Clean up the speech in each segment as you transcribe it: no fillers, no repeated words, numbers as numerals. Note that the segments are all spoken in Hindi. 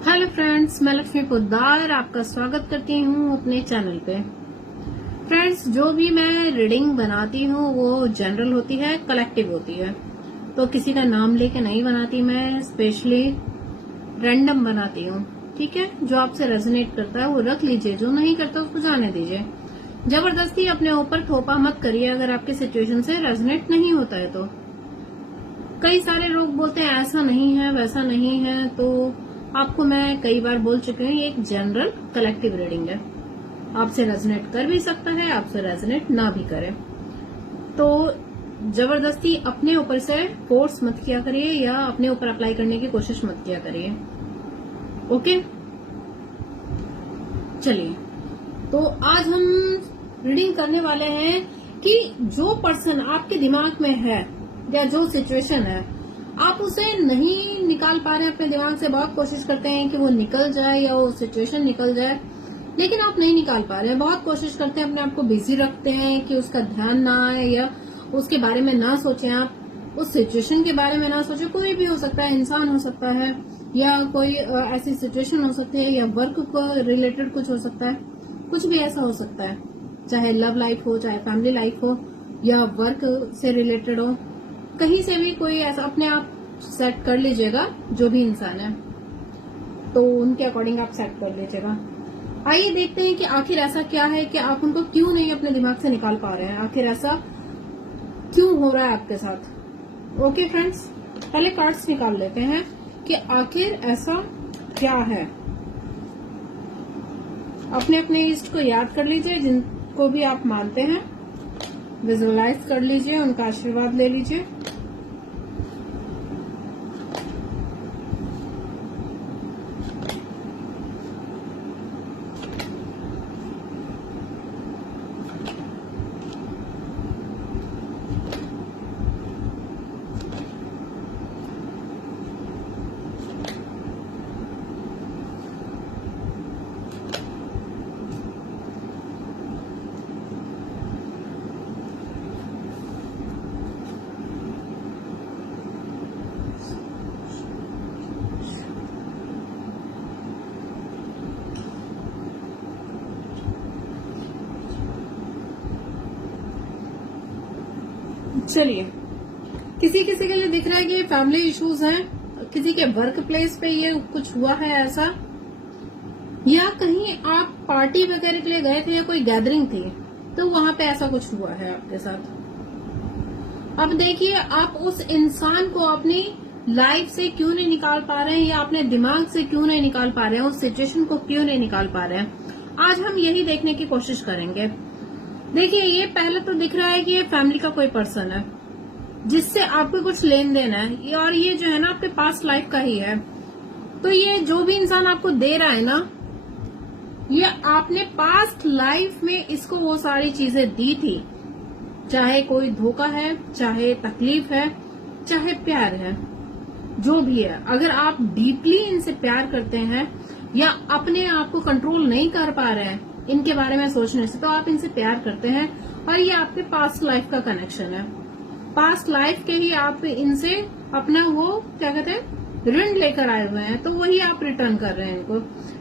हेलो फ्रेंड्स, मैं लक्ष्मी पोद्दार आपका स्वागत करती हूँ अपने चैनल पे। फ्रेंड्स, जो भी मैं रीडिंग बनाती हूँ वो जनरल होती है, कलेक्टिव होती है। तो किसी का नाम लेके नहीं बनाती, मैं स्पेशली रैंडम बनाती हूँ। ठीक है, जो आपसे रेजोनेट करता है वो रख लीजिए, जो नहीं करता उसको जाने दीजिए। जबरदस्ती अपने ऊपर थोपा मत करिए अगर आपकी सिचुएशन से रेजोनेट नहीं होता है तो। कई सारे लोग बोलते हैं ऐसा नहीं है वैसा नहीं है, तो आपको मैं कई बार बोल चुकी हूँ, ये एक जनरल कलेक्टिव रीडिंग है। आपसे रेजोनेट कर भी सकता है, आपसे रेजोनेट ना भी करे। तो जबरदस्ती अपने ऊपर से फोर्स मत किया करिए या अपने ऊपर अप्लाई करने की कोशिश मत किया करिए। ओके, चलिए, तो आज हम रीडिंग करने वाले हैं कि जो पर्सन आपके दिमाग में है या जो सिचुएशन है आप उसे नहीं निकाल पा रहे हैं अपने दिमाग से। बहुत कोशिश करते हैं कि वो निकल जाए या वो सिचुएशन निकल जाए, लेकिन आप नहीं निकाल पा रहे हैं। बहुत कोशिश करते हैं, अपने आप को बिजी रखते हैं कि उसका ध्यान ना आए या उसके बारे में ना सोचें, आप उस सिचुएशन के बारे में ना सोचें। कोई भी हो सकता है, इंसान हो सकता है या कोई ऐसी सिचुएशन हो सकती है या वर्क को रिलेटेड कुछ हो सकता है, कुछ भी ऐसा हो सकता है, चाहे लव लाइफ हो, चाहे फैमिली लाइफ हो या वर्क से रिलेटेड हो। कहीं से भी कोई ऐसा अपने आप सेट कर लीजिएगा, जो भी इंसान है तो उनके अकॉर्डिंग आप सेट कर लीजिएगा। आइए देखते हैं कि आखिर ऐसा क्या है कि आप उनको क्यों नहीं अपने दिमाग से निकाल पा रहे हैं, आखिर ऐसा क्यों हो रहा है आपके साथ। ओके फ्रेंड्स, पहले कार्ड्स निकाल लेते हैं कि आखिर ऐसा क्या है। अपने अपने इष्ट को याद कर लीजिए, जिनको भी आप मानते हैं विजुअलाइज कर लीजिए, उनका आशीर्वाद ले लीजिए। चलिए, किसी किसी के लिए दिख रहा है कि फैमिली इश्यूज हैं, किसी के वर्क प्लेस पे ये कुछ हुआ है ऐसा, या कहीं आप पार्टी वगैरह के लिए गए थे या कोई गैदरिंग थी तो वहां पे ऐसा कुछ हुआ है आपके साथ। अब देखिए, आप उस इंसान को अपनी लाइफ से क्यों नहीं निकाल पा रहे हैं या अपने दिमाग से क्यों नहीं निकाल पा रहे हैं, उस सिचुएशन को क्यों नहीं निकाल पा रहे हैं, आज हम यही देखने की कोशिश करेंगे। देखिए, ये पहले तो दिख रहा है कि ये फैमिली का कोई पर्सन है जिससे आपको कुछ लेन देन है, और ये जो है ना आपके पास्ट लाइफ का ही है। तो ये जो भी इंसान आपको दे रहा है ना, ये आपने पास्ट लाइफ में इसको वो सारी चीजें दी थी, चाहे कोई धोखा है, चाहे तकलीफ है, चाहे प्यार है, जो भी है। अगर आप डीपली इनसे प्यार करते हैं या अपने आप को कंट्रोल नहीं कर पा रहे हैं इनके बारे में सोचने से, तो आप इनसे प्यार करते हैं और ये आपके पास्ट लाइफ का कनेक्शन है। पास्ट लाइफ के ही आप इनसे अपना वो क्या कहते हैं ऋण लेकर आए हुए हैं, तो वही आप रिटर्न कर रहे हैं इनको,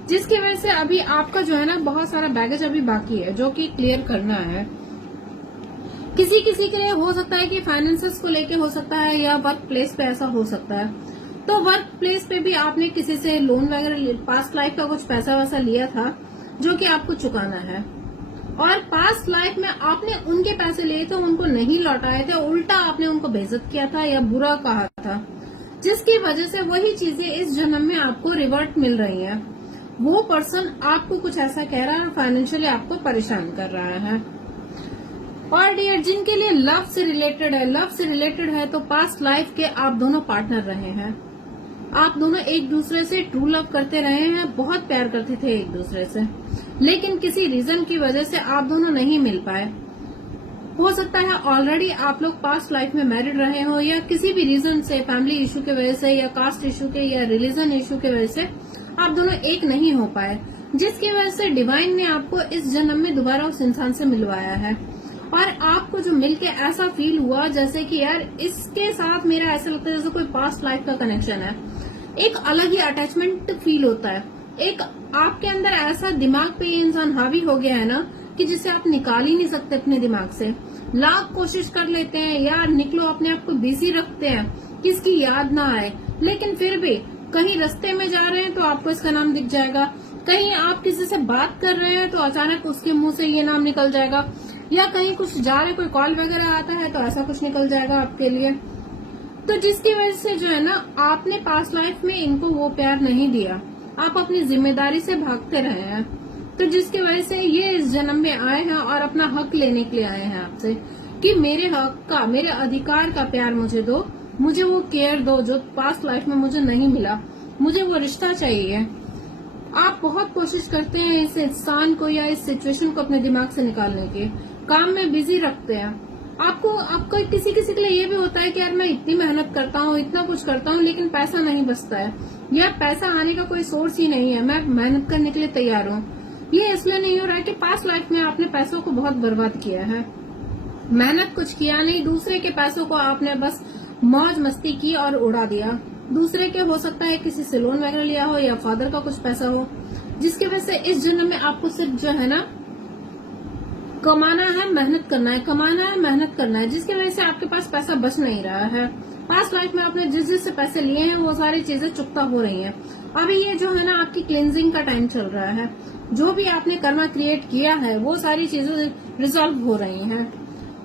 जिसकी वजह से अभी आपका जो है ना बहुत सारा बैगेज अभी बाकी है जो कि क्लियर करना है। किसी किसी के लिए हो सकता है कि फाइनेंसेस को लेके हो सकता है या वर्क प्लेस पे ऐसा हो सकता है। तो वर्क प्लेस पे भी आपने किसी से लोन वगैरह पास्ट लाइफ का कुछ पैसा वैसा लिया था जो कि आपको चुकाना है, और पास्ट लाइफ में आपने उनके पैसे लिए थे, उनको नहीं लौटाए थे, उल्टा आपने उनको बेइज्जत किया था या बुरा कहा था, जिसकी वजह से वही चीजें इस जन्म में आपको रिवर्ट मिल रही हैं। वो पर्सन आपको कुछ ऐसा कह रहा है, फाइनेंशियली आपको परेशान कर रहा है। और डियर, जिनके लिए लव से रिलेटेड है तो पास्ट लाइफ के आप दोनों पार्टनर रहे हैं, आप दोनों एक दूसरे से ट्रू लव करते रहे हैं, बहुत प्यार करते थे एक दूसरे से, लेकिन किसी रीजन की वजह से आप दोनों नहीं मिल पाए। हो सकता है ऑलरेडी आप लोग पास्ट लाइफ में मैरिड रहे हो, या किसी भी रीजन से, फैमिली इशू की वजह से या कास्ट इशू के या रिलीजन इशू की वजह से आप दोनों एक नहीं हो पाए, जिसकी वजह से डिवाइन ने आपको इस जन्म में दोबारा उस इंसान से मिलवाया है। और आपको जो मिलके ऐसा फील हुआ जैसे कि यार इसके साथ मेरा ऐसा लगता है जैसे कोई पास्ट लाइफ का कनेक्शन है। एक अलग ही अटैचमेंट फील होता है। एक आपके अंदर ऐसा दिमाग पे ये इंसान हावी हो गया है ना कि जिसे आप निकाल ही नहीं सकते अपने दिमाग से। लाख कोशिश कर लेते हैं यार निकलो, अपने आप को बिजी रखते हैं किसकी याद ना आए, लेकिन फिर भी कहीं रास्ते में जा रहे हैं तो आपको इसका नाम दिख जाएगा, कहीं आप किसी से बात कर रहे हैं तो अचानक उसके मुंह से ये नाम निकल जाएगा, या कहीं कुछ जा रहे कोई कॉल वगैरह आता है तो ऐसा कुछ निकल जाएगा आपके लिए। तो जिसकी वजह से जो है ना आपने पास्ट लाइफ में इनको वो प्यार नहीं दिया, आप अपनी जिम्मेदारी से भागते रहे हैं, तो जिसकी वजह से ये इस जन्म में आए हैं और अपना हक लेने के लिए आए हैं आपसे कि मेरे हक का, मेरे अधिकार का प्यार मुझे दो, मुझे वो केयर दो जो पास्ट लाइफ में मुझे नहीं मिला, मुझे वो रिश्ता चाहिए। आप बहुत कोशिश करते हैं इस इंसान को या इस सिचुएशन को अपने दिमाग से निकालने के, काम में बिजी रखते हैं आपको किसी किसी के लिए ये भी होता है कि यार मैं इतनी मेहनत करता हूँ, इतना कुछ करता हूँ, लेकिन पैसा नहीं बचता है या पैसा आने का कोई सोर्स ही नहीं है, मैं मेहनत करने के लिए तैयार हूँ। ये इसलिए नहीं हो रहा है कि पास्ट लाइफ में आपने पैसों को बहुत बर्बाद किया है, मेहनत कुछ किया नहीं, दूसरे के पैसों को आपने बस मौज मस्ती की और उड़ा दिया। दूसरे के हो सकता है किसी से लोन वगैरह लिया हो या फादर का कुछ पैसा हो, जिसकी वजह से इस जन्म में आपको सिर्फ जो है ना कमाना है, मेहनत करना है, कमाना है, मेहनत करना है, जिसकी वजह से आपके पास पैसा बच नहीं रहा है। पास्ट लाइफ में आपने जिस जिस से पैसे लिए हैं वो सारी चीजें चुकता हो रही हैं। अभी ये जो है ना आपकी क्लींजिंग का टाइम चल रहा है, जो भी आपने कर्मा क्रिएट किया है वो सारी चीजें रिजॉल्व हो रही हैं।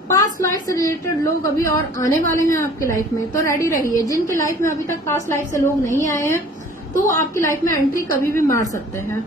पास्ट लाइफ से रिलेटेड लोग अभी और आने वाले हैं आपकी लाइफ में, तो रेडी रहिए। जिनकी लाइफ में अभी तक पास्ट लाइफ से लोग नहीं आए हैं तो वो आपकी लाइफ में एंट्री कभी भी मार सकते हैं।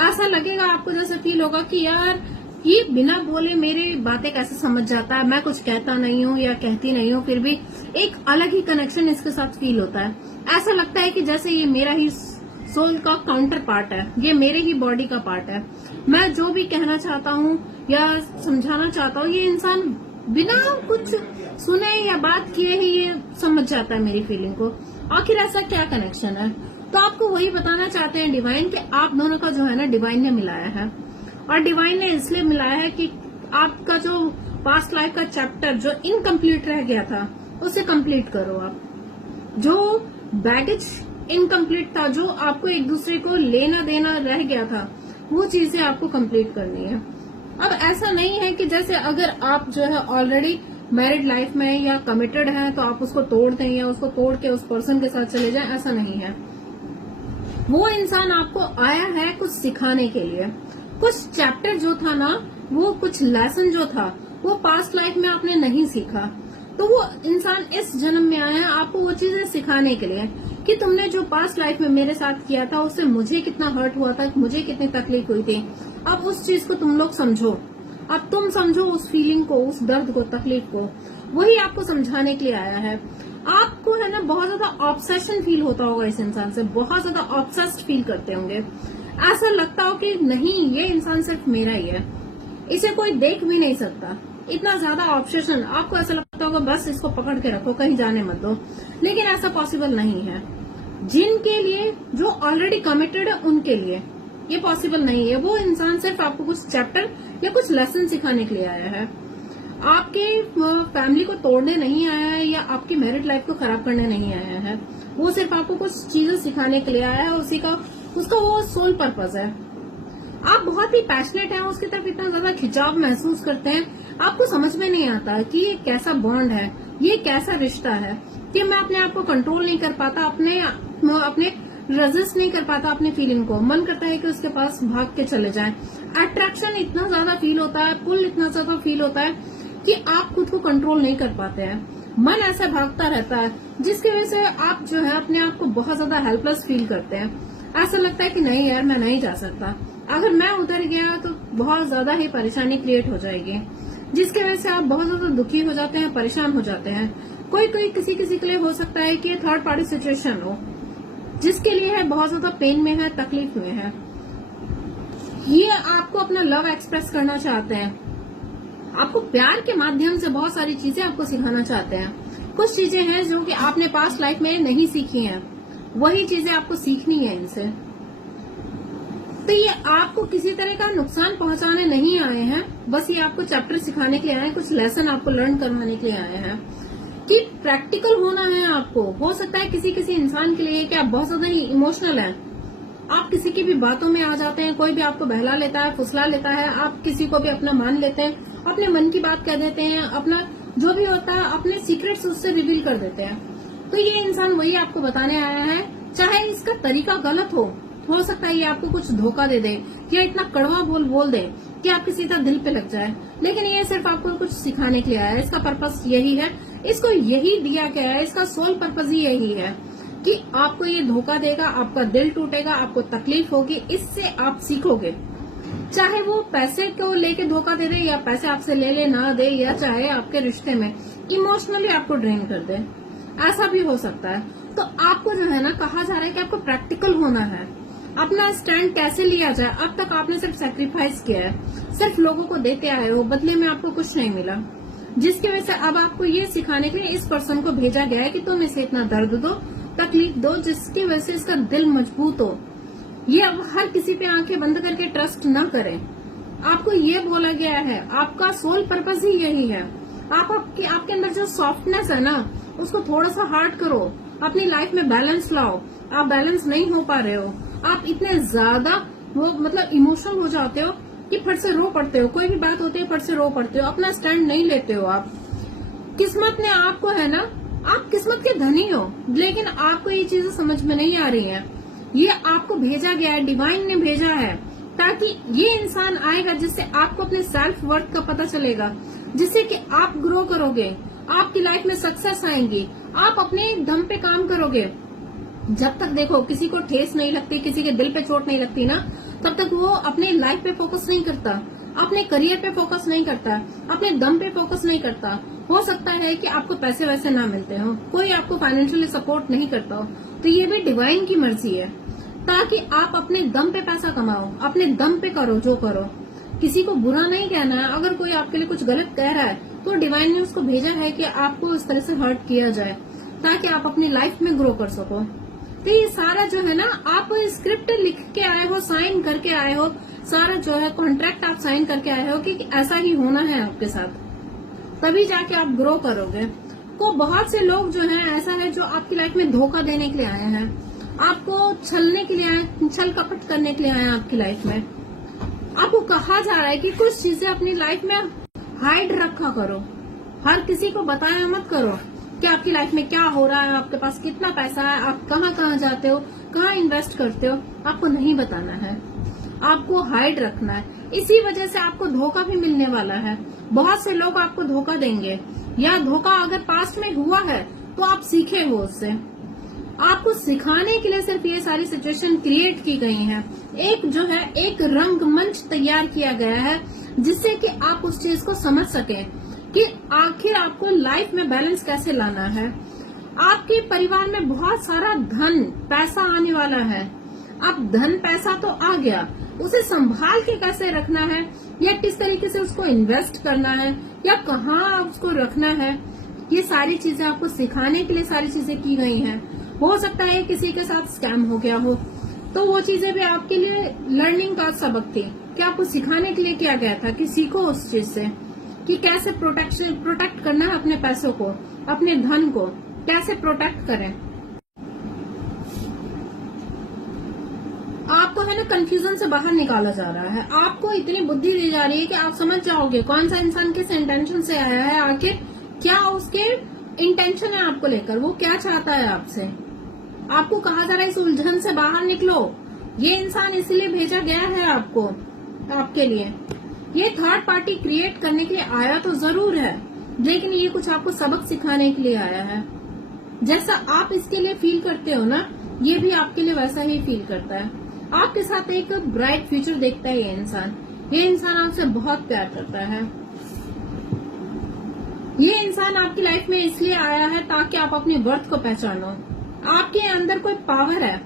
ऐसा लगेगा आपको जैसे फील होगा कि यार ये बिना बोले मेरी बातें कैसे समझ जाता है, मैं कुछ कहता नहीं हूँ या कहती नहीं हूँ, फिर भी एक अलग ही कनेक्शन इसके साथ फील होता है। ऐसा लगता है कि जैसे ये मेरा ही सोल का काउंटर पार्ट है, ये मेरे ही बॉडी का पार्ट है। मैं जो भी कहना चाहता हूँ या समझाना चाहता हूँ, ये इंसान बिना कुछ सुने या बात किए ही ये समझ जाता है मेरी फीलिंग को। आखिर ऐसा क्या कनेक्शन है? तो आपको वही बताना चाहते हैं डिवाइन कि आप दोनों का जो है ना डिवाइन ने मिलाया है, और डिवाइन ने इसलिए मिलाया है कि आपका जो पास्ट लाइफ का चैप्टर जो इनकम्प्लीट रह गया था उसे कंप्लीट करो। आप जो बैगेज इनकम्प्लीट था, जो आपको एक दूसरे को लेना देना रह गया था, वो चीजें आपको कंप्लीट करनी है। अब ऐसा नहीं है कि जैसे अगर आप जो है ऑलरेडी मैरिड लाइफ में या कमिटेड हैं तो आप उसको तोड़ दें या उसको तोड़ के उस पर्सन के साथ चले जाएं, ऐसा नहीं है। वो इंसान आपको आया है कुछ सिखाने के लिए। कुछ चैप्टर जो था ना, वो कुछ लेसन जो था वो पास्ट लाइफ में आपने नहीं सीखा, तो वो इंसान इस जन्म में आया है आपको वो चीजें सिखाने के लिए कि तुमने जो पास्ट लाइफ में मेरे साथ किया था उससे मुझे कितना हर्ट हुआ था, मुझे कितनी तकलीफ हुई थी। अब उस चीज को तुम लोग समझो, अब तुम समझो उस फीलिंग को, उस दर्द को, तकलीफ को। वही आपको समझाने के लिए आया है। आपको है ना बहुत ज्यादा ऑब्सेशन फील होता होगा इस इंसान से, बहुत ज्यादा ऑब्सेस्ड फील करते होंगे। ऐसा लगता हो कि नहीं ये इंसान सिर्फ मेरा ही है, इसे कोई देख भी नहीं सकता। इतना ज्यादा ऑब्सेशन, आपको ऐसा लगता होगा बस इसको पकड़ के रखो, कहीं जाने मत दो। लेकिन ऐसा पॉसिबल नहीं है। जिनके लिए जो ऑलरेडी कमिटेड है उनके लिए ये पॉसिबल नहीं है। वो इंसान सिर्फ आपको कुछ चैप्टर या कुछ लेसन सिखाने के लिए आया है, आपके फैमिली को तोड़ने नहीं आया है या आपकी मैरिड लाइफ को खराब करने नहीं आया है। वो सिर्फ आपको कुछ चीजें सिखाने के लिए आया है, उसका वो सोल पर्पस है। आप बहुत ही पैशनेट हैं, उसकी तरफ इतना ज्यादा खिंचाव महसूस करते हैं, आपको समझ में नहीं आता कि ये कैसा बॉन्ड है, ये कैसा रिश्ता है कि मैं अपने आप को कंट्रोल नहीं कर पाता, अपने रेजिस्ट नहीं कर पाता अपने फीलिंग को। मन करता है कि उसके पास भाग के चले जाएं। अट्रैक्शन इतना ज्यादा फील होता है, पुल इतना ज्यादा फील होता है कि आप खुद को कंट्रोल नहीं कर पाते हैं। मन ऐसा भागता रहता है जिसकी वजह से आप जो है अपने आप को बहुत ज्यादा हेल्पलेस फील करते हैं। ऐसा लगता है कि नहीं यार मैं नहीं जा सकता, अगर मैं उधर गया तो बहुत ज्यादा ही परेशानी क्रिएट हो जाएगी, जिसकी वजह से आप बहुत ज्यादा दुखी हो जाते हैं, परेशान हो जाते हैं। कोई किसी के लिए हो सकता है कि ये थर्ड पार्टी सिचुएशन हो, जिसके लिए है बहुत ज्यादा पेन में है, तकलीफ में है। ये आपको अपना लव एक्सप्रेस करना चाहते हैं, आपको प्यार के माध्यम से बहुत सारी चीजें आपको सिखाना चाहते हैं। कुछ चीजें हैं जो कि आपने पास्ट लाइफ में नहीं सीखी हैं, वही चीजें आपको सीखनी है इनसे। तो ये आपको किसी तरह का नुकसान पहुंचाने नहीं आए हैं, बस ये आपको चैप्टर सिखाने के लिए आए हैं, कुछ लेसन आपको लर्न करवाने के लिए आए हैं कि प्रैक्टिकल होना है आपको। हो सकता है किसी किसी इंसान के लिए कि आप बहुत ज्यादा इमोशनल हैं, आप किसी की भी बातों में आ जाते हैं, कोई भी आपको बहला लेता है, फुसला लेता है, आप किसी को भी अपना मान लेते हैं, अपने मन की बात कह देते हैं, अपना जो भी होता है अपने सीक्रेट्स उससे रिवील कर देते हैं। तो ये इंसान वही आपको बताने आया है, चाहे इसका तरीका गलत हो सकता है ये आपको कुछ धोखा दे दे या इतना कड़वा बोल दे कि आपके सीधा दिल पे लग जाए, लेकिन ये सिर्फ आपको कुछ सिखाने के लिए आया है। इसका पर्पस यही है, इसको यही दिया गया है, इसका सोल पर्पस ही यही है कि आपको ये धोखा देगा, आपका दिल टूटेगा, आपको तकलीफ होगी, इससे आप सीखोगे। चाहे वो पैसे को लेके धोखा दे दे या पैसे आपसे ले ना दे, या चाहे आपके रिश्ते में इमोशनली आपको ड्रेन कर दे, ऐसा भी हो सकता है। तो आपको जो है ना कहा जा रहा है कि आपको प्रैक्टिकल होना है, अपना स्टैंड कैसे लिया जाए। अब तक आपने सिर्फ सेक्रीफाइस किया है, सिर्फ लोगों को देते आए हो, बदले में आपको कुछ नहीं मिला, जिसकी वजह से अब आपको ये सिखाने के लिए इस पर्सन को भेजा गया है कि तुम इसे इतना दर्द दो, तकलीफ दो, जिसकी वजह से इसका दिल मजबूत हो। ये अब हर किसी पे आंखें बंद करके ट्रस्ट न करें। आपको ये बोला गया है, आपका सोल पर्पस ही यही है। आपके अंदर जो सॉफ्टनेस है ना, उसको थोड़ा सा हार्ड करो, अपनी लाइफ में बैलेंस लाओ। आप बैलेंस नहीं हो पा रहे हो, आप इतने ज्यादा वो मतलब इमोशनल हो जाते हो कि फट से रो पड़ते हो, कोई भी बात होती है फट से रो पड़ते हो, अपना स्टैंड नहीं लेते हो। आप किस्मत ने आपको है ना, आप किस्मत के धनी हो, लेकिन आपको ये चीजें समझ में नहीं आ रही है। ये आपको भेजा गया है, डिवाइन ने भेजा है, ताकि ये इंसान आएगा जिससे आपको अपने सेल्फ वर्थ का पता चलेगा, जिससे कि आप ग्रो करोगे, आपकी लाइफ में सक्सेस आएंगी, आप अपने दम पे काम करोगे। जब तक देखो किसी को ठेस नहीं लगती, किसी के दिल पे चोट नहीं लगती ना, तब तक वो अपने लाइफ पे फोकस नहीं करता, अपने करियर पे फोकस नहीं करता, अपने दम पे फोकस नहीं करता। हो सकता है कि आपको पैसे वैसे ना मिलते हो, कोई आपको फाइनेंशियली सपोर्ट नहीं करता हो, तो ये भी डिवाइन की मर्जी है, ताकि आप अपने दम पे पैसा कमाओ, अपने दम पे करो जो करो। किसी को बुरा नहीं कहना है, अगर कोई आपके लिए कुछ गलत कह रहा है तो डिवाइन ने उसको भेजा है कि आपको इस तरह से हर्ट किया जाए, ताकि आप अपनी लाइफ में ग्रो कर सको। तो ये सारा जो है ना, आप स्क्रिप्ट लिख के आए हो, साइन करके आए हो, सारा जो है कॉन्ट्रैक्ट आप साइन करके आए हो कि ऐसा ही होना है आपके साथ, तभी जाके आप ग्रो करोगे। तो बहुत से लोग जो हैं ऐसा है जो आपकी लाइफ में धोखा देने के लिए आए हैं, आपको छलने के लिए आए, छल कपट करने के लिए आए हैं आपकी लाइफ में। आपको कहा जा रहा है कि कुछ चीजें अपनी लाइफ में हाइड रखा करो, हर किसी को बताया मत करो कि आपकी लाइफ में क्या हो रहा है, आपके पास कितना पैसा है, आप कहाँ कहाँ जाते हो, कहाँ इन्वेस्ट करते हो, आपको नहीं बताना है, आपको हाइड रखना है। इसी वजह से आपको धोखा भी मिलने वाला है। बहुत से लोग आपको धोखा देंगे, या धोखा अगर पास्ट में हुआ है तो आप सीखे हो उससे। आपको सिखाने के लिए सिर्फ ये सारी सिचुएशन क्रिएट की गई हैं। एक जो है एक रंगमंच तैयार किया गया है, जिससे कि आप उस चीज को समझ सकें कि आखिर आपको लाइफ में बैलेंस कैसे लाना है। आपके परिवार में बहुत सारा धन पैसा आने वाला है, अब धन पैसा तो आ गया, उसे संभाल के कैसे रखना है, या किस तरीके से उसको इन्वेस्ट करना है, या कहाँ उसको रखना है, ये सारी चीजें आपको सिखाने के लिए सारी चीजें की गई हैं। हो सकता है किसी के साथ स्कैम हो गया हो, तो वो चीजें भी आपके लिए लर्निंग का सबक थी कि आपको सिखाने के लिए किया गया था कि सीखो उस चीज से कि कैसे प्रोटेक्ट करना है अपने पैसों को, अपने धन को कैसे प्रोटेक्ट करें। आपको है ना कंफ्यूजन से बाहर निकाला जा रहा है, आपको इतनी बुद्धि दी जा रही है कि आप समझ जाओगे कौन सा इंसान किस इंटेंशन से आया है, आखिर क्या उसके इंटेंशन है आपको लेकर, वो क्या चाहता है आपसे। आपको कहा जा रहा है इस उलझन से बाहर निकलो, ये इंसान इसलिए भेजा गया है आपको, आपके लिए। ये थर्ड पार्टी क्रिएट करने के लिए आया तो जरूर है, लेकिन ये कुछ आपको सबक सिखाने के लिए आया है। जैसा आप इसके लिए फील करते हो ना, ये भी आपके लिए वैसा ही फील करता है। आपके साथ एक ब्राइट फ्यूचर देखता है ये इंसान आपसे बहुत प्यार करता है। ये इंसान आपकी लाइफ में इसलिए आया है ताकि आप अपनी वर्थ को पहचानो। आपके अंदर कोई पावर है,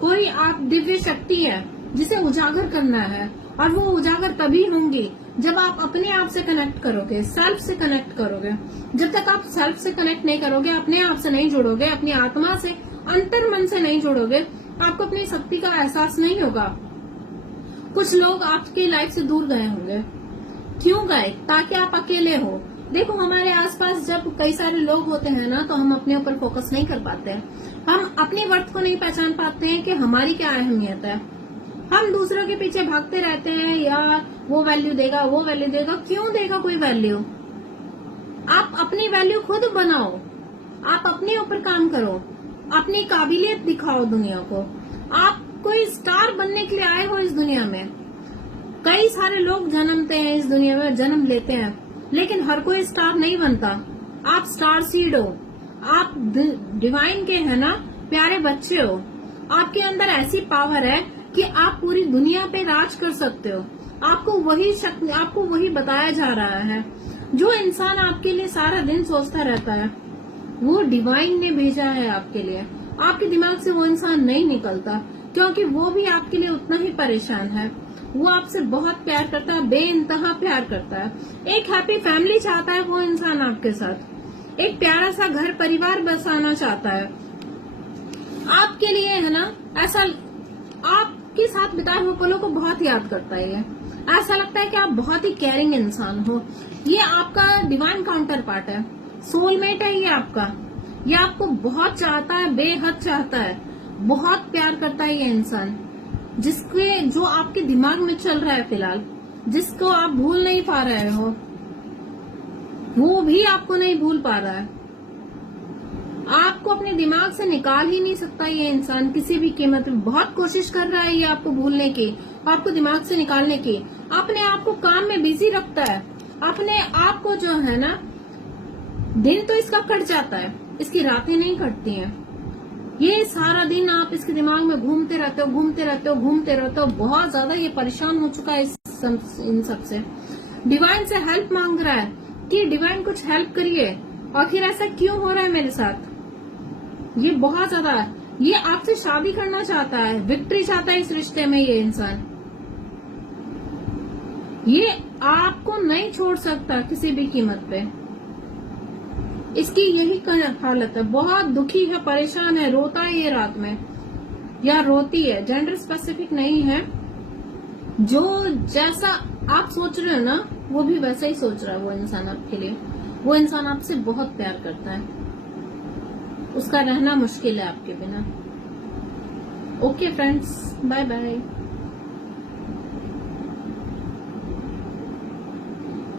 कोई आप दिव्य शक्ति है जिसे उजागर करना है, और वो उजागर तभी होंगी जब आप अपने आप से कनेक्ट करोगे, सेल्फ से कनेक्ट करोगे। जब तक आप सेल्फ से कनेक्ट नहीं करोगे, अपने आप से नहीं जुड़ोगे, अपनी आत्मा से, अंतर मन से नहीं जुड़ोगे, आपको अपनी शक्ति का एहसास नहीं होगा। कुछ लोग आपकी लाइफ से दूर गए होंगे, क्यों गए? ताकि आप अकेले हो, देखो हमारे आसपास जब कई सारे लोग होते हैं ना, तो हम अपने ऊपर फोकस नहीं कर पाते हैं। हम अपनी वर्थ को नहीं पहचान पाते हैं कि हमारी क्या अहमियत है। हम दूसरों के पीछे भागते रहते हैं, यार वो वैल्यू देगा, वो वैल्यू देगा। क्यों देगा कोई वैल्यू? आप अपनी वैल्यू खुद बनाओ, आप अपने ऊपर काम करो, अपनी काबिलियत दिखाओ दुनिया को। आप कोई स्टार बनने के लिए आए हो इस दुनिया में। कई सारे लोग जन्मते हैं इस दुनिया में, जन्म लेते हैं, लेकिन हर कोई स्टार नहीं बनता। आप स्टार सीड हो, आप डिवाइन के है ना प्यारे बच्चे हो। आपके अंदर ऐसी पावर है कि आप पूरी दुनिया पे राज कर सकते हो। आपको वही शक्ति, आपको वही बताया जा रहा है। जो इंसान आपके लिए सारा दिन सोचता रहता है, वो डिवाइन ने भेजा है आपके लिए। आपके दिमाग से वो इंसान नहीं निकलता, क्योंकि वो भी आपके लिए उतना ही परेशान है। वो आपसे बहुत प्यार करता है, बेइंतहा प्यार करता है। एक हैप्पी फैमिली चाहता है वो इंसान आपके साथ, एक प्यारा सा घर परिवार बसाना चाहता है आपके लिए, है ना। ऐसा आपके साथ बिताए हुए पलों को बहुत याद करता है ये। ऐसा लगता है कि आप बहुत ही केयरिंग इंसान हो। ये आपका डिवाइन काउंटर पार्ट है, सोलमेट है ये आपका। ये आपको बहुत चाहता है, बेहद चाहता है, बहुत प्यार करता है ये इंसान। जिसके जो आपके दिमाग में चल रहा है फिलहाल, जिसको आप भूल नहीं पा रहे हो, वो भी आपको नहीं भूल पा रहा है। आपको अपने दिमाग से निकाल ही नहीं सकता ये इंसान किसी भी कीमत में। बहुत कोशिश कर रहा है ये आपको भूलने की, आपको दिमाग से निकालने की। अपने आप को काम में बिजी रखता है, अपने आप को जो है ना, दिन तो इसका कट जाता है, इसकी रातें नहीं कटती हैं। ये सारा दिन आप इसके दिमाग में घूमते रहते हो, घूमते रहते हो, घूमते रहते हो। बहुत ज्यादा ये परेशान हो चुका है इन सब से। डिवाइन से हेल्प मांग रहा है कि डिवाइन कुछ हेल्प करिए, आखिर ऐसा क्यों हो रहा है मेरे साथ। ये बहुत ज्यादा, ये आपसे शादी करना चाहता है, विक्ट्री चाहता है इस रिश्ते में ये इंसान। ये आपको नहीं छोड़ सकता किसी भी कीमत पे। इसकी यही हालत है, बहुत दुखी है, परेशान है, रोता है ये रात में या रोती है। जेंडर स्पेसिफिक नहीं है। जो जैसा आप सोच रहे हो ना, वो भी वैसा ही सोच रहा है वो इंसान आपके लिए। वो इंसान आपसे बहुत प्यार करता है, उसका रहना मुश्किल है आपके बिना। Okay friends, bye bye.